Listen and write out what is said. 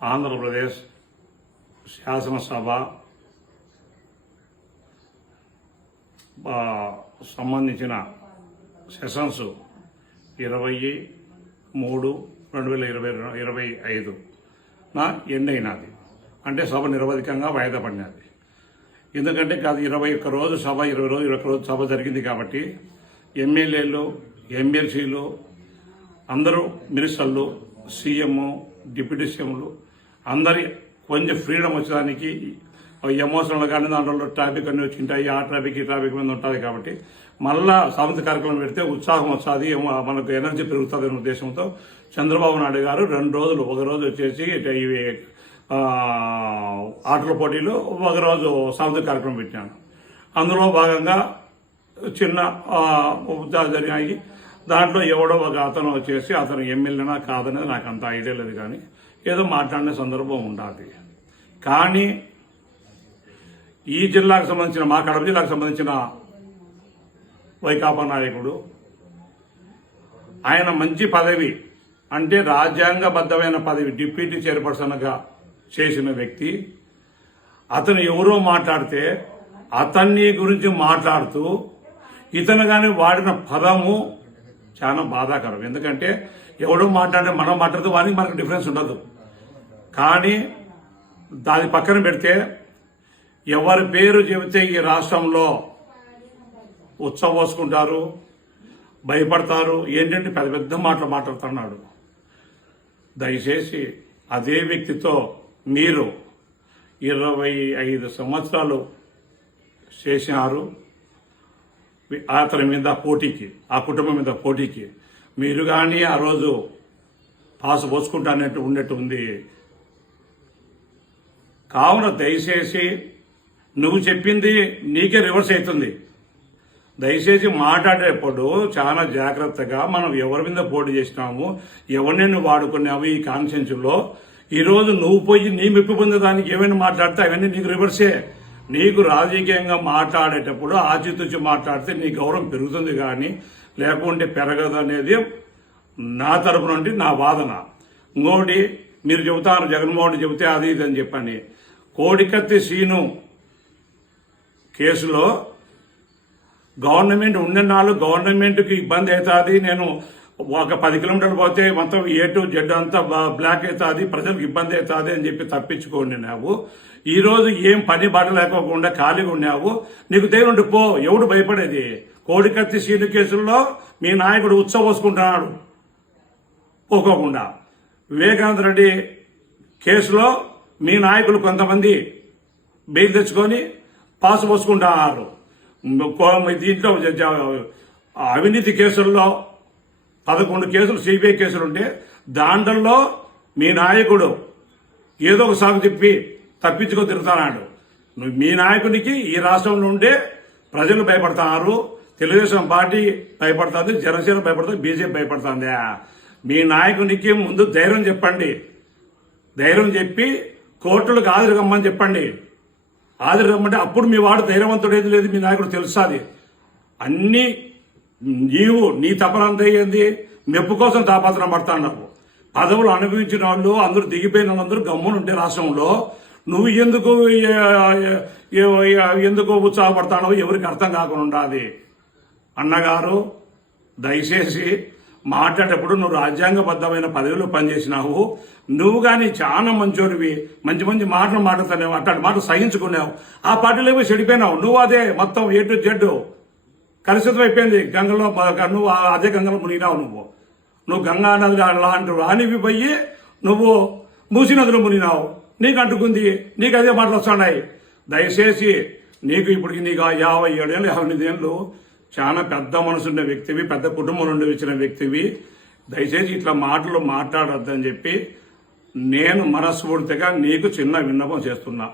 ఆంధ్రప్రదేశ్ శాసనసభ సంబంధించిన sessions 23/3/2025 end అయినది. అంటే సభ నిరవధికంగా వాయిదా పడినది. ఎందుకంటే కాదు 21 రోజు సభ 21 రోజు సభ జరిగింది కాబట్టి ఎమ్మెల్యేలు ఎమ్మెల్సీలు అందరూ మినిస్టర్లు సీఎం డిప్యూటీ సీఎంలు అందరి కొంచెం ఫ్రీడమ్ వచ్చేదానికి ఎమోషనల్ కానీ దాంట్లో ట్రాఫిక్ అన్నీ వచ్చింటాయి. ఆ ట్రాఫిక్ ఈ ట్రాఫిక్ మీద ఉంటుంది కాబట్టి మళ్ళా సాంస్కృతిక కార్యక్రమం పెడితే ఉత్సాహం వస్తుంది, మనకు ఎనర్జీ పెరుగుతుంది అనే ఉద్దేశంతో చంద్రబాబు నాయుడు గారు 2 రోజులు, ఒక రోజు వచ్చేసి ఇవి ఆటల పోటీలు, ఒక రోజు సాంస్కృతిక కార్యక్రమం పెట్టాను. అందులో భాగంగా చిన్న జరిగాయి. దాంట్లో ఎవడో ఒక అతను వచ్చేసి అతను ఎమ్మెల్యేనా కాదనేది నాకు అంత ఐడియా లేదు, కానీ ఏదో మాట్లాడిన సందర్భం ఉండాలి. కానీ ఈ జిల్లాకు సంబంధించిన, మా కడప జిల్లాకు సంబంధించిన వైకాపా నాయకుడు, ఆయన మంచి పదవి అంటే రాజ్యాంగబద్ధమైన పదవి, డిప్యూటీ చైర్పర్సన్గా చేసిన వ్యక్తి, అతను ఎవరో మాట్లాడితే అతన్ని గురించి మాట్లాడుతూ ఇతను కానీ వాడిన పదము చాలా బాధాకరం. ఎందుకంటే ఎవడో మాట్లాడితే మనం మాట్లాడితే వానికి మనకు డిఫరెన్స్ ఉండదు. కానీ దాని పక్కన పెడితే ఎవరి పేరు చెబితే ఈ రాష్ట్రంలో ఉత్సవోసుకుంటారు, భయపడతారు. ఏంటంటే పెద్ద పెద్ద మాటలు మాట్లాడుతున్నాడు. దయచేసి అదే వ్యక్తితో మీరు 25 సంవత్సరాలు చేసినారు. అతని మీద పోటీకి, ఆ కుటుంబం మీద పోటీకి మీరు కానీ ఆ రోజు పాసు పోసుకుంటానట్టు ఉన్నట్టు ఉంది. కావున దయచేసి నువ్వు చెప్పింది నీకే రివర్స్ అవుతుంది. దయచేసి మాట్లాడేటప్పుడు చాలా జాగ్రత్తగా మనం ఎవరి మీద పోటీ చేసినాము, ఎవరిని వాడుకున్నావు ఈ కాన్ఫరెన్స్లో, ఈరోజు నువ్వు పోయి నీ మెప్పు పొందేదానికి ఏమైనా మాట్లాడితే అవన్నీ నీకు రివర్సే. నీకు రాజకీయంగా మాట్లాడేటప్పుడు ఆచితూచి మాట్లాడితే నీ గౌరవం పెరుగుతుంది, కానీ లేకుంటే పెరగదు అనేది నా తరపు నుండి నా వాదన. ఇంకోటి మీరు చెబుతారు జగన్మోహన్ చెబితే అది ఇది అని చెప్పండి. కోడికత్తి సీను కేసులో గవర్నమెంట్ ఉన్న నాళ్ళు గవర్నమెంట్కి ఇబ్బంది అవుతుంది, నేను ఒక 10 కిలోమీటర్లు పోతే మొత్తం A to Z అంతా బ్లాక్ అవుతుంది, ప్రజలకు ఇబ్బంది అవుతుంది అని చెప్పి తప్పించుకోండి. నువ్వు ఈరోజు ఏం పని బాట లేకోకుండా ఖాళీగా ఉన్నావు. నీకు ధైర్యం పో, ఎవడు భయపడేది? కోడికత్తి సీను కేసుల్లో మీ నాయకుడు ఉత్సవోసుకుంటున్నాడు పోకోకుండా. వివేకానంద రెడ్డి కేసులో మీ నాయకులు కొంతమంది బెయిల్ తెచ్చుకొని పాసు పోసుకుంటున్నారు. దీంట్లో అవినీతి కేసుల్లో 11 కేసులు సిబిఐ కేసులు ఉంటే దాంట్లో మీ నాయకుడు ఏదో ఒక సాగు చెప్పి తప్పించుకో తిరుగుతున్నాడు. మీ నాయకునికి ఈ రాష్ట్రంలో ఉండే ప్రజలు భయపడుతున్నారు, తెలుగుదేశం పార్టీ భయపడుతుంది, జనసేన భయపడుతుంది, బీజేపీ భయపడుతుంది. మీ నాయకునికి ముందు ధైర్యం చెప్పండి, ధైర్యం చెప్పి కోర్టులకు హాజరు కమ్మని చెప్పండి. హాజరు కమ్మంటే అప్పుడు మీ వాడు ధైర్యవంతుడేది లేదు, మీ నాయకుడు తెలుస్తుంది. అన్నీ నీ తపనంత ఏంది, మెప్పు కోసం తాపత్రం పడుతున్నావు. పదవులు అనుభవించిన వాళ్ళు అందరూ దిగిపోయిన వాళ్ళందరూ గమ్మునుంటే రాష్ట్రంలో నువ్వు ఎందుకు ఉత్సాహపడతానో ఎవరికి అర్థం కాకుండా ఉండాలి. అన్నగారు దయచేసి మాట్లాడేటప్పుడు నువ్వు రాజ్యాంగబద్ధమైన పదవిలో పనిచేసినావు. నువ్వు కానీ చాలా మంచోడివి, మంచి మంచి మాటలు మాట్లాడుతున్నావు, అట్లాంటి మాటలు సహించుకున్నావు. ఆ పార్టీలో పోయి చెడిపోయినావు. నువ్వు అదే మొత్తం A to Z కలుషితం అయిపోయింది. గంగలో నువ్వు అదే గంగలో మునిగినావు. నువ్వు గంగా నది లాంటి రానివి పోయి నువ్వు మూసి నదిలో మునిగినావు. నీకు అంటుకుంది, నీకు అదే మాటలు వస్తున్నాయి. దయచేసి నీకు ఇప్పటికి నీకు 57 ఏళ్ళు 58 ఏళ్ళు చాలా పెద్ద మనసున్న వ్యక్తివి, పెద్ద కుటుంబం నుండి వచ్చిన వ్యక్తివి. దయచేసి ఇట్లా మాటలు మాట్లాడొద్దని చెప్పి నేను మనస్ఫూర్తిగా నీకు చిన్న విన్నపం చేస్తున్నా.